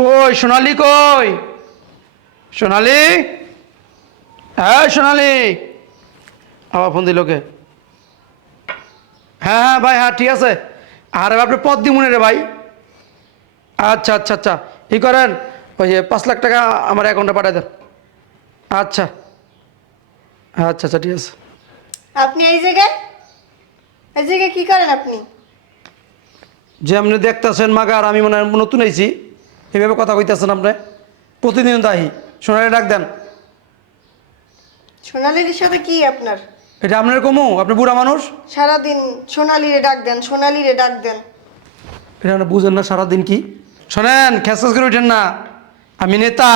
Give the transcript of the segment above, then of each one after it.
কই সোনালি কই? সোনালি, হ্যাঁ সোনালি, আবার ফোন দিল কে? হ্যাঁ হ্যাঁ ভাই, হ্যাঁ ঠিক আছে। আরে আপনি পদ দিমুনে রে ভাই। আচ্ছা আচ্ছা আচ্ছা, ই করেন, ওই যে 5 লাখ টাকা আমার অ্যাকাউন্টে পাঠিয়ে দেন। আচ্ছা আচ্ছা আচ্ছা ঠিক আছে। আপনি এই জায়গায় কি করেন আপনি? যে আপনি দেখতেছেন মাগার, আমি মনে হয় নতুন আইছি, এভাবে কথা কইতেছেন আপনি। প্রতিদিন তাই সোনালি ডাক দেন। সোনালির সাথে কি আপনার? এটা আপনার কমু, আপনি বুড়া মানুষ। সারাদিন সোনালিরে ডাক দেন, সোনালিরে ডাক দেন। এটা আপনি বুঝেন না সারাদিন কি? শোনেন, খেস খেস করে উঠেন না। আমি নেতা,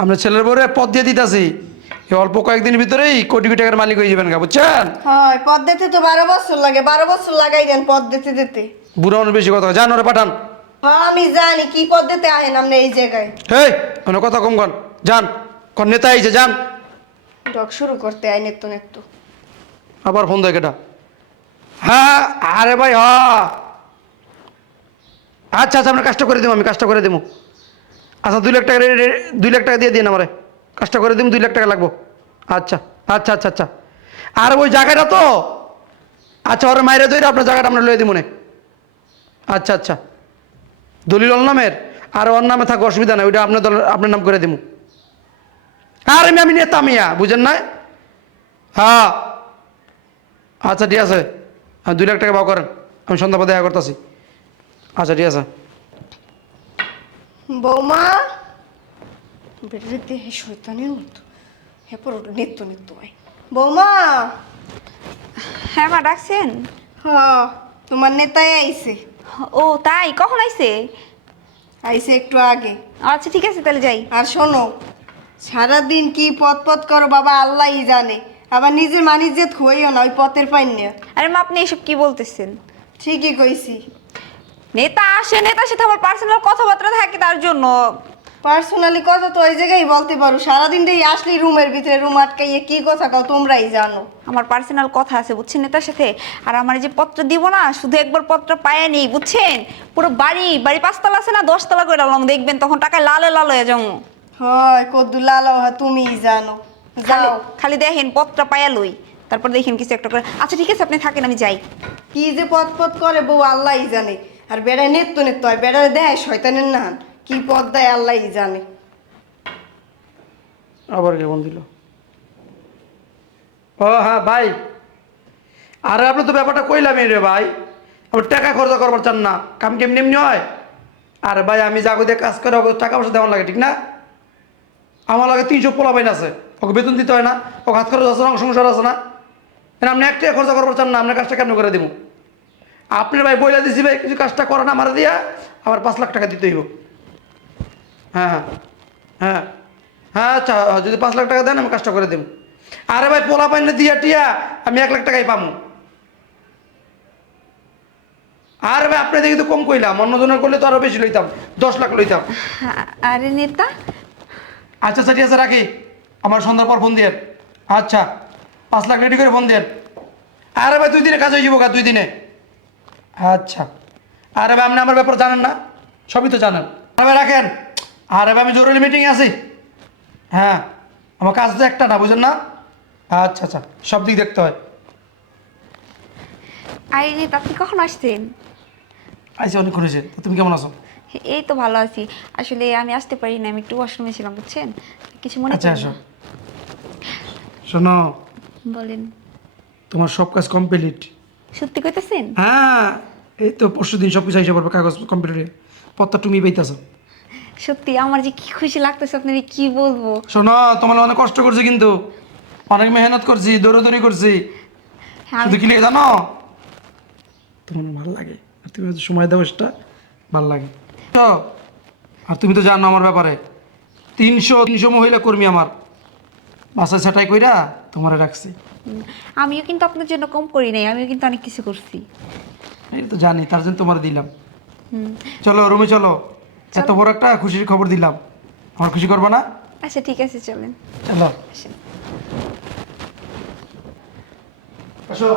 আপনার ছেলের বউরে পদ দিয়ে দিতেছি। এই অল্প কয়েকদিনের ভিতরেই কোটি কোটি টাকার মালিক হয়ে যাবেন গা, বুঝছেন? হয়, পদ দিতে তো 12 বছর লাগে, 12 বছর লাগাই দেন পদ দিতে দিতে। বুড়া মানুষ বেশি কথা জান, ওরা পাঠান। হ্যাঁ আমি জানি কি পদ দিতে আহেন আপনি এই জায়গায়। হেই, অনেক কথা কম কন, যান। কোন নেতা আইছে, যান। ডক শুরু করতে আয় নেত্য নেত্য। আবার ফোন দেয় কেটা? হ্যাঁ, আরে ভাই হ্যাঁ, আচ্ছা আচ্ছা, আমরা কাজটা করে দেবো, আমি কাজটা করে দেবো। আচ্ছা 2 লাখ টাকা 2 লাখ টাকা দিয়ে দিন আমারে, কাজটা করে দিব, 2 লাখ টাকা লাগবো। আচ্ছা আচ্ছা আচ্ছা আচ্ছা। আর ওই জায়গাটা তো, আচ্ছা ওরা মাইরে ধরে আপনার জায়গাটা আমরা লয়ে দিব মনে। আচ্ছা আচ্ছা, দলিল ওর নামের, আর ওর নামে থাকা অসুবিধা নাই, ওইটা আপনার আপনার নাম করে দিব। আর আমি নেতা মিয়া, বুঝেন না? হ্যাঁ আচ্ছা ঠিক আছে, 2 লাখ টাকা বাও করেন, আমি সন্ধ্যা পর দেখা করতেছি। আচ্ছা ঠিক আছে। বৌমা বেরিয়ে হে শয়তানের মতো, হে পর নিত্য নিত্য ভাই। বৌমা, হ্যাঁ মা, ডাকছেন? হ, তোমার নেতাই আইছে। ও তাই, কখন আইছে? আইছে একটু আগে। আচ্ছা ঠিক আছে, তাহলে যাই। আর শোনো, সারাদিন কি পথ পথ করো বাবা আল্লাহই জানে। আবার নিজের মানিজ্যত হইও না ওই পথের পাইন না। আরে মা, আপনি এসব কি বলতেছেন? ঠিকই কইছি। নেতা আসে, নেতার সাথে আমার পার্সোনাল কথাবার্তা থাকে, তার জন্য। পার্সোনালি কথা তো ওই জায়গায় বলতে পারো, সারাদিন দিয়ে আসলি রুমের ভিতরে রুম আটকাইয়ে কি কথা কও তোমরাই জানো। আমার পার্সোনাল কথা আছে বুঝছেন নেতার সাথে। আর আমার এই যে পত্র দিব না, শুধু একবার পত্র পায় নেই বুঝছেন, পুরো বাড়ি বাড়ি 5 তলা আছে না, 10 তলা করে ডাললাম, দেখবেন তখন টাকায় লালে লাল হয়ে যাবো। হয় কদ্দু লাল তুমিই জানো। খালি যাও। খালি দেখেন পত্র পায়া লই, তারপর দেখেন কিছু একটা করে। আচ্ছা ঠিক আছে, আপনি থাকেন, আমি যাই। কি যে পথ পথ করে বউ আল্লাহই জানে। আর বেড়ায় নেত্য নেত্য হয়, বেড়ায় দেয় শয়তানের নাহান, কি পথ দেয় আল্লাহই জানে। আবার কে ফোন দিল? ও হ্যাঁ ভাই, আরে আপনি তো ব্যাপারটা কইলামই রে ভাই, আবার টাকা খরচা করবার চান না, কাম কেমনি এমনি হয়? আরে ভাই আমি যা দিয়ে কাজ করে ওকে টাকা পয়সা দেওয়ার লাগে, ঠিক না? আমার লাগে 300 পোলা বাইন আছে, ওকে বেতন দিতে হয় না, ওকে হাত খরচ আছে না, সংসার আছে না? আপনি 1 টাকা খরচা করবার চান না, আপনার কাজটা কেন করে দিব? আপনার ভাই বইলা দিছি ভাই, কিছু কাজটা করে না মারা দিয়া আবার 5 লাখ টাকা দিতে হইব। হ্যাঁ হ্যাঁ হ্যাঁ হ্যাঁ, আচ্ছা যদি 5 লাখ টাকা দেন আমি কাজটা করে দেব। আরে ভাই পোলা পাইনে দিয়া টিয়া আমি 1 লাখ টাকাই পাবো। আর ভাই আপনি দেখি তো কম কইলাম, অন্যজনের করলে তো আরো বেশি লইতাম, 10 লাখ লইতাম। আরে নেতা, আচ্ছা আচ্ছা ঠিক আছে, রাখি, আমার সন্ধ্যার পর ফোন দিয়ে। আচ্ছা 5 লাখ রেডি করে ফোন দেন। আরে ভাই 2 দিনে কাজ হয়ে যাবো, 2 দিনে। আচ্ছা, আরে ভাই আপনি আমার ব্যাপার জানেন না, সবই তো জানেন। আরে ভাই রাখেন। আরে ভাই আমি জরুরি মিটিংয়ে আছি। হ্যাঁ, আমার কাজ তো একটা না, বুঝেন না? আচ্ছা আচ্ছা, সব দিক দেখতে হয়। আরে নেতা, আপনি কখন আসছেন? আইসি অনেকক্ষণ হয়েছে, তো তুমি কেমন আছো? এই তো ভালো আছি। আসলে আমি আসতে পারি না, আমি একটু ওয়াশরুমে ছিলাম বুঝছেন, কিছু মনে আচ্ছা করেন আসো। না। শোনো, বলেন। তোমার সব কাজ কমপ্লিট। সত্যি কইতেছেন? হ্যাঁ, এই তো পরশু দিন সব কিছু হিসাব করবে, কাগজ কমপ্লিট, পত্র তুমি পাইতেছো। সত্যি আমার যে কি খুশি লাগতেছে, আপনাদের কি বলবো। শোনো, তোমার অনেক কষ্ট করছি, কিন্তু অনেক মেহনত করছি, দৌড়াদৌড়ি করছি। হ্যাঁ, শুধু কি লিখে জানো, তোমার ভালো লাগে, আর তুমি হয়তো সময় দাও, সেটা ভালো লাগে তো। আর তুমি তো জানো আমার ব্যাপারে, 300 মহিলা কর্মী আমার বাসায় ছাটাই কইরা তোমারে রাখছি। আমিও কিন্তু আপনার জন্য কম করি নাই, আমিও কিন্তু অনেক কিছু করছি। এই তো জানি, তার জন্য তোমার দিলাম। হুম। চলো রুমে চলো, এত বড় একটা খুশির খবর দিলাম, আমার খুশি করবো না? আচ্ছা ঠিক আছে, চলেন। চলো আসেন। আসো,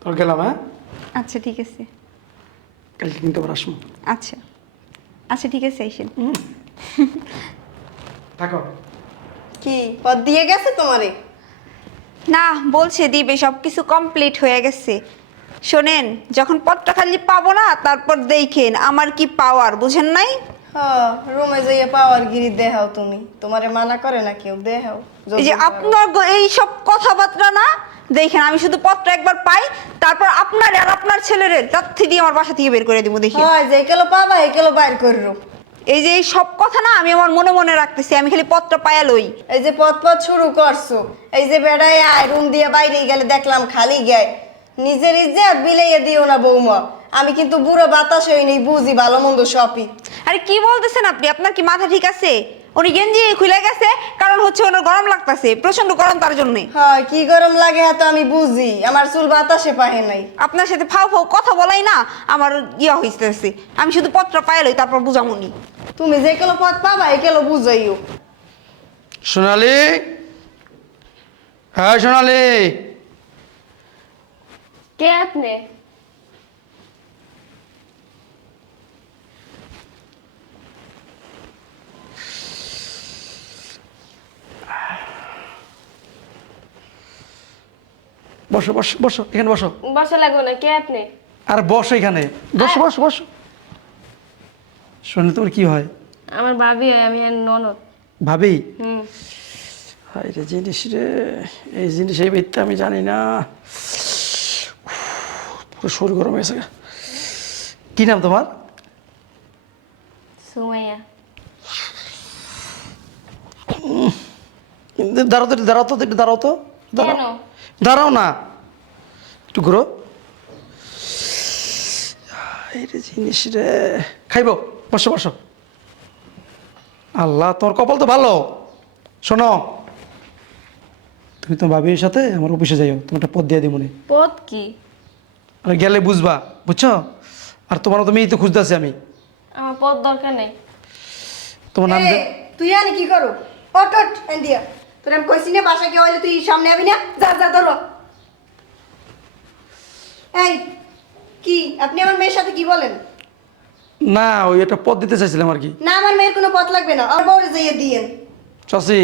তোর গেলাম। হ্যাঁ আচ্ছা ঠিক আছে। কালকে কিন্তু আবার আসবো। আচ্ছা আচ্ছা ঠিক আছে আইসেন। থাকো। কি পদ দিয়ে গেছে তোমারে? না বলছে দিবে, সব কিছু কমপ্লিট হয়ে গেছে। শোনেন, যখন পদটা খালি পাবো না তারপর দেখেন আমার কি পাওয়ার, বুঝেন নাই? হ্যাঁ, রুমে যাইয়ে পাওয়ার গিরি দেখাও তুমি, তোমারে মানা করে না কেউ, দেখাও। এই যে আপনার এই সব কথাবার্তা না, দেখেন আমি শুধু পদটা একবার পাই, তারপর আপনার আর আপনার ছেলের চাচ্ছি দিয়ে আমার বাসা থেকে বের করে দিব। দেখি হয় যে একেলো পাবা একেলো বাইর করো। এই যে এই সব কথা না আমি আমার মনে মনে রাখতেছি, আমি খালি পদটা পায়া লই। এই যে পথ পথ শুরু করছো, এই যে বেড়ায় আয় রুম দিয়ে বাইরে গেলে দেখলাম খালি গায়। নিজের ইজ্জত বিলাইয়ে দিও না বৌমা, আমি কিন্তু বুড়ো বাতাস হই নেই, বুঝি ভালো মন্দ সবই। আরে কি বলতেছেন আপনি? আপনার কি মাথা ঠিক আছে? উনি গেঞ্জি খুলে গেছে কারণ হচ্ছে ওনার গরম লাগতেছে, প্রচন্ড গরম, তার জন্য। হয় কি গরম লাগে হ্যাঁ তো আমি বুঝি, আমার চুল বাতাসে পাহে নাই। আপনার সাথে ফাও ফাও কথা বলাই না আমার ইয়া হইতেছে, আমি শুধু পত্রটা পায়া লই তারপর বুঝামুনি। তুমি যে কেলো পথ পাবা একেলো বুঝাইও। সোনালি, হ্যাঁ সোনালি। কে আপনি? বসো বসো বসো, এখানে বসো। বসা লাগবে না, কে আপনি? আর বসো এখানে, বসো বসো বসো। সোনালি তোমার কি হয়? আমার ভাবি হয়, আমি এর ননদ। ভাবি? হুম। হাই রে জিনিস রে, এই জিনিস এই বেদটা আমি জানি না, পুরো শরীর গরম হয়েছে। কি নাম তোমার? সুমাইয়া। দাঁড়াও তো, দাঁড়াও তো, একটু দাঁড়াও তো, দাঁড়াও। কেন? দাঁড়াও না, একটু ঘুরো। এই রে জিনিস রে, খাইবো, বসো বসো। আল্লাহ, তোমার কপাল তো ভালো। শোনো, তুমি তোমার ভাবির সাথে আমার অফিসে যাইও, তোমার একটা পদ দিয়ে দিই মনে। পদ কি? আর গেলে বুঝবা, বুঝছো? আর তোমার তো মেয়েই তো খুঁজতেছি আমি। আমার পদ দরকার নেই। তোমার নাম এ, তুই আনি কি করো? অট অট এন্ডিয়া, তোর আমি কইছি না বাসা কেউ হইলে তুই সামনে আবি না, যা যা ধরো। এই কি আপনি আমার মেয়ের সাথে কি বলেন? না, ওই একটা পদ দিতে চাইছিলাম আর কি। না, আমার মেয়ের কোনো পথ লাগবে না, আর বউরে যাইয়ে দিয়েন। চাষি,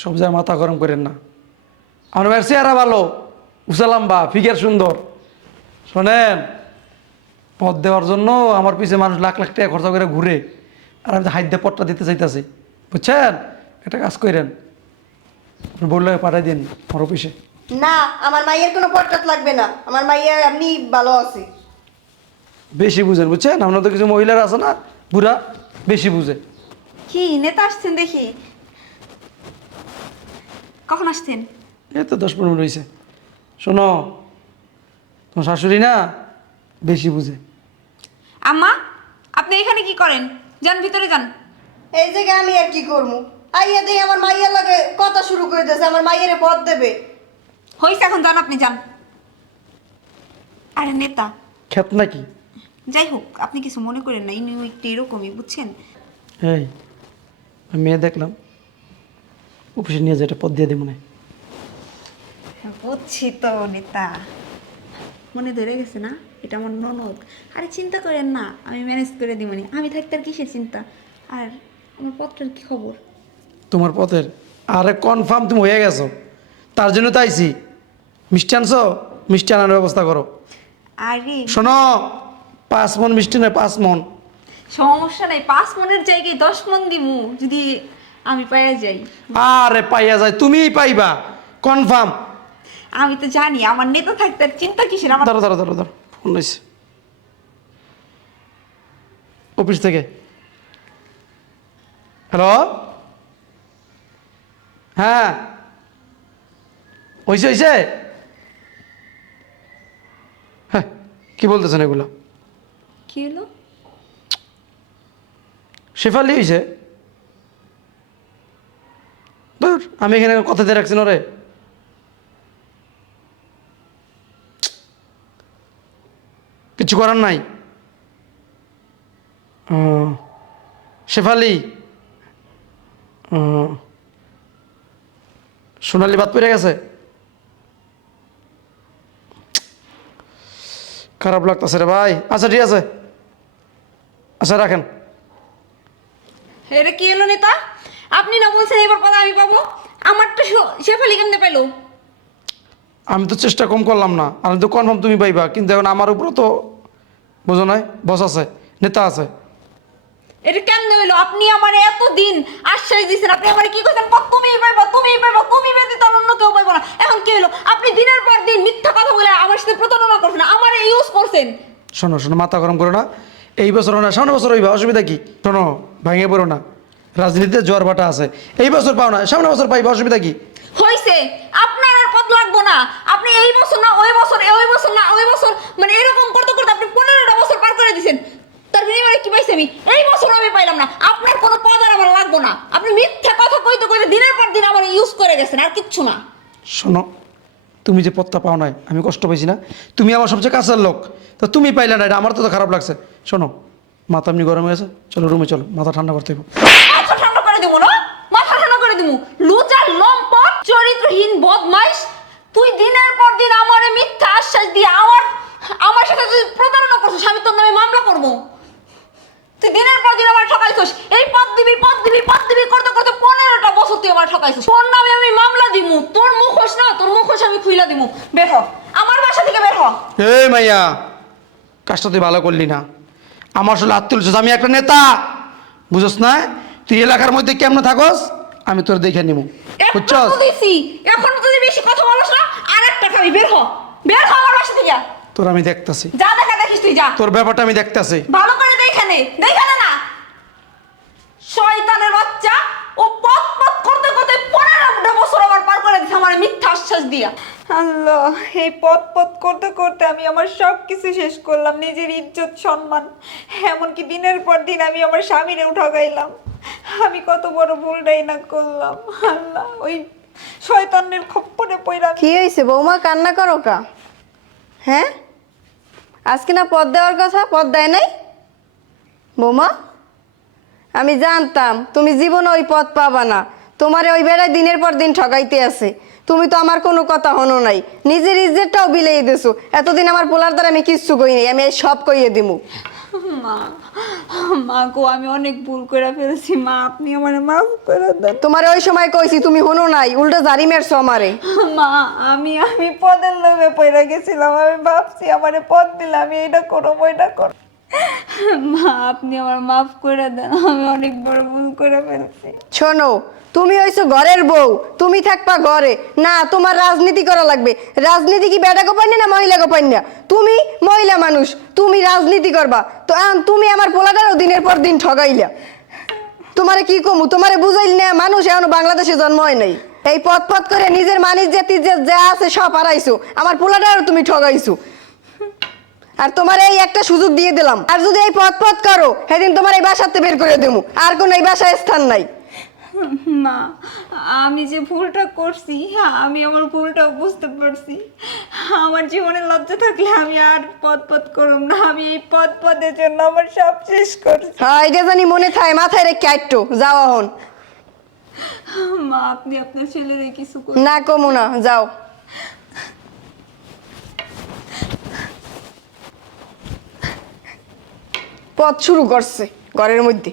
সব জায়গায় মাথা গরম করেন না। আমার মেয়ের চেহারা ভালো, উসালাম্বা, ফিগার সুন্দর। শোনেন, পদ দেওয়ার জন্য আমার পিছে মানুষ লাখ লাখ টাকা খরচা করে ঘুরে, আর আমি হাইট দিয়ে পদটা দিতে চাইতেছি, বুঝছেন? একটা কাজ করেন, বললে পাঠাই দিন আমার অফিসে। না, আমার মাইয়ের কোনো পট্টাত লাগবে না, আমার মাইয়া এমনি ভালো আছে। বেশি বুঝেন, বুঝছেন? আপনার তো কিছু মহিলারা আছে না, বুড়া, বেশি বুঝে। কি নেতা আসছেন দেখি? কখন আসছেন? এই তো 10-15 মিনিট হয়েছে। শোনো, তোমার শাশুড়ি না বেশি বুঝে। আম্মা, আপনি এখানে কি করেন? যান ভিতরে যান। এই জায়গায় আমি আর কি করবো? আইয়া দেই আমার মাইয়ার লাগে কথা শুরু করে দিয়েছে, আমার মাইয়ারে পথ দেবে। হইছে, এখন যান, আপনি যান। আরে নেতা, খেত নাকি? যাই হোক, আপনি কিছু মনে করেন না, ইনি একটু এরকমই, বুঝছেন? এই, আমি মেয়ে দেখলাম, অফিসে নিয়ে যেটা পদ দিয়ে দিই মনে। বুঝছি তো নেতা, মনে ধরে গেছে না, এটা আমার ননদ। আরে চিন্তা করেন না, আমি ম্যানেজ করে দিবনি, আমি থাকতে আর কিসের চিন্তা। আর আমার পত্রের কি খবর? তোমার পথের আরে কনফার্ম তুমি হয়ে গেছো, তার জন্য তো আইছি। মিষ্টি আনছো? মিষ্টি আনার ব্যবস্থা করো। আরে শোনো, 5 মন মিষ্টি নয়, 5 মন। সমস্যা নাই, 5 মনের জায়গায় 10 মন দিমু যদি আমি পাইয়া যাই। আরে পাইয়া যায়, তুমিই পাইবা কনফার্ম। আমি তো জানি আমার নেতা থাকতে আর চিন্তা কিসের আমার। দাঁড়ো দাঁড়ো দাঁড়ো দাঁড়ো, ফোন রয়েছে অফিস থেকে। হ্যালো, হ্যাঁ, হয়েছে হয়েছে। হ্যাঁ, কি বলতেছেন এগুলো? কি হলো? শেফালি হয়েছে। ধুর, আমি এখানে কথা দিয়ে রাখছি না রে। কিছু করার নাই। ও, শেফালি, ও, সোনালি বাদ পড়ে গেছে। খারাপ লাগতেছে রে ভাই। আচ্ছা ঠিক আছে, আচ্ছা রাখেন। এটা কি এলো নেতা? আপনি না বলছেন এবার পদ আমি পাবো, আমারটা শেফালি কেমনে পেলো? আমি তো চেষ্টা কম করলাম না, আমি তো কনফার্ম তুমি পাইবা, কিন্তু এখন আমার উপরে তো বোঝো নাই বস আছে, নেতা আছে। এটা কেমনে হইলো? আপনি আমার এতদিন আশ্বাস দিয়েছেন, আপনি আমার কি কইছেন, পদ তুমিই পাইবা, তুমিই পাইবা, তুমি ব্যতীত আর অন্য কেউ পাইবো না। এখন কি হলো? আপনি দিনের পর দিন মিথ্যা কথা বলে আমার সাথে প্রতারণা করছেন, আমার ইউজ করছেন। শোনো শোনো, মাথা গরম করো না। এই বছর না, সামনে বছর হইবা, অসুবিধা কি? শোনো, ভেঙে পড়ো না, রাজনীতিতে জোয়ার ভাটা আছে। এই বছর পাও না, সামনে বছর পাইবা, অসুবিধা কি? হইছে, আপনার আর পদ লাগবো না। আপনি এই বছর না ওই বছর, ওই বছর না ওই বছর, মানে এরকম করতে করতে আপনি 15টা বছর পার করে দিয়েছেন। তার বিনিময়ে কি পাইছি আমি? এই বছর আমি পাইলাম না। আপনার কোনো পদ আর আমার লাগবো না। আপনি মিথ্যা কথা কইতে কইতে দিনের পর দিন আমার ইউজ করে গেছেন, আর কিচ্ছু না। শোনো, তুমি যে পদটা পাও নাই, আমি কষ্ট পাইছি না? তুমি আমার সবচেয়ে কাছের লোক, তো তুমি পাইলে না, এটা আমার তো খারাপ লাগছে। শোনো, মাথা এমনি গরম হয়ে গেছে, চলো রুমে চলো, মাথা ঠান্ডা করতে হবে। মাথা ঠান্ডা করে দিব না, মাথা ঠান্ডা করে দিব। লুচার লম্পট চরিত্রহীন বদমাইশ, তুই দিনের পর দিন আমারে মিথ্যা আশ্বাস দিয়ে আমার সাথে তুই প্রতারণা করছিস, আমি তোর নামে মামলা করব। তুই দিনের পর দিন আমার ঠকাইছিস, এই পদ দিবি পদ দিবি পদ দিবি করতে করতে 15টা বছর তুই আমার ঠকাইছিস। তোর নামে আমি মামলা দিমু, তোর মুখোশ না, তোর মুখোশ আমি খুইলা দিমু। বের হ, আমার বাসা থেকে বের হ। এই মাইয়া, কাজটা তুই ভালো করলি না। আমার আসলে হাত তুলছিস, আমি একটা নেতা, বুঝছ না? তুই এলাকার মধ্যে কেমন থাকস আমি তোর দেখে নিব, বুঝছস? এখন যদি বেশি কথা বলছ না, আরেকটা খাবি। বের হ, বের হ আমার বাসা থেকে। তোর আমি দেখতাছি, যা দেখা দেখিস তুই যা। তোর ব্যাপারটা আমি দেখতাছি। ভালো করে দেখে নে, দেখে নে না। শয়তানের বাচ্চা, ও পথ পথ করতে করতে 15টা বছর আমার পার করে দিছে আমার মিথ্যা আশ্বাস দিয়া। আল্লাহ, এই পথ পথ করতে করতে আমি আমার সব কিছু শেষ করলাম, নিজের ইজ্জত সম্মান, এমনকি দিনের পর দিন আমি আমার স্বামীরেও ঠকাইলাম। আমি কত বড় ভুলটাই না করলাম। আল্লাহ, ওই শয়তানের খপ্পরে পড়া। কি হয়েছে বৌমা, কান্না করো কা? হ্যাঁ, আজকে না পদ দেওয়ার কথা, পদ দেয় নাই বৌমা? আমি জানতাম তুমি জীবনে ওই পদ পাবা না, তোমারে ওই বেড়ায় দিনের পর দিন ঠকাইতে আছে। তুমি তো আমার কোনো কথা হনো নাই, নিজের ইজ্জতটাও বিলেই দিছো। এতদিন আমার পোলার দ্বারা আমি কিচ্ছু কই নাই, আমি এই সব কইয়ে দিমু। মা, মা গো, আমি অনেক ভুল করে ফেলছি মা, আপনি আমার মাফ করে দেন। তোমারে ওই সময় কইছি, তুমি হনো নাই, উল্টো জারি মেরছো আমারে। মা, আমি পদের লোভে পড়ে গেছিলাম, আমি ভাবছি আমারে পদ দিলে আমি এটা করবো ওইটা করবো। মা, আপনি আমার মাফ করে দেন, আমি অনেক বড় ভুল করে ফেলছি। শোনো, তুমি হইছো ঘরের বউ, তুমি থাকবা ঘরে না, তোমার রাজনীতি করা লাগবে। রাজনীতি কি বেটা গোপাইন না মহিলা গোপাইন না? তুমি মহিলা মানুষ, তুমি রাজনীতি করবা। তো এখন তুমি আমার পোলাটারও দিনের পর দিন ঠগাইলা। তোমারে কি কমু, তোমারে বুঝাইল না, মানুষ এখনো বাংলাদেশে জন্ম হয় নাই। এই পথ পথ করে নিজের মানিজ জাতি যা আছে সব হারাইছো, আমার পোলাটারও তুমি ঠগাইছো। আর তোমার এই একটা সুযোগ দিয়ে দিলাম, আর যদি এই পথ পথ করো সেদিন তোমার এই বাসাতে বের করে দেবো, আর কোনো এই বাসায় স্থান নাই। মা, আমি যে ভুলটা করছি, আমি আমার ভুলটাও বুঝতে পারছি। আমার জীবনে লজ্জা থাকলে আমি আর পথ পথ করব না, আমি এই পথ পথের জন্য আমার সব শেষ করছি। হ্যাঁ, এটা জানি মনে থাকে, মাথায় রেখে আইটো যাও। এখন মা, আপনি আপনার ছেলেরে কিছু করুন না, কমু না, যাও। পথ শুরু করছে ঘরের মধ্যে।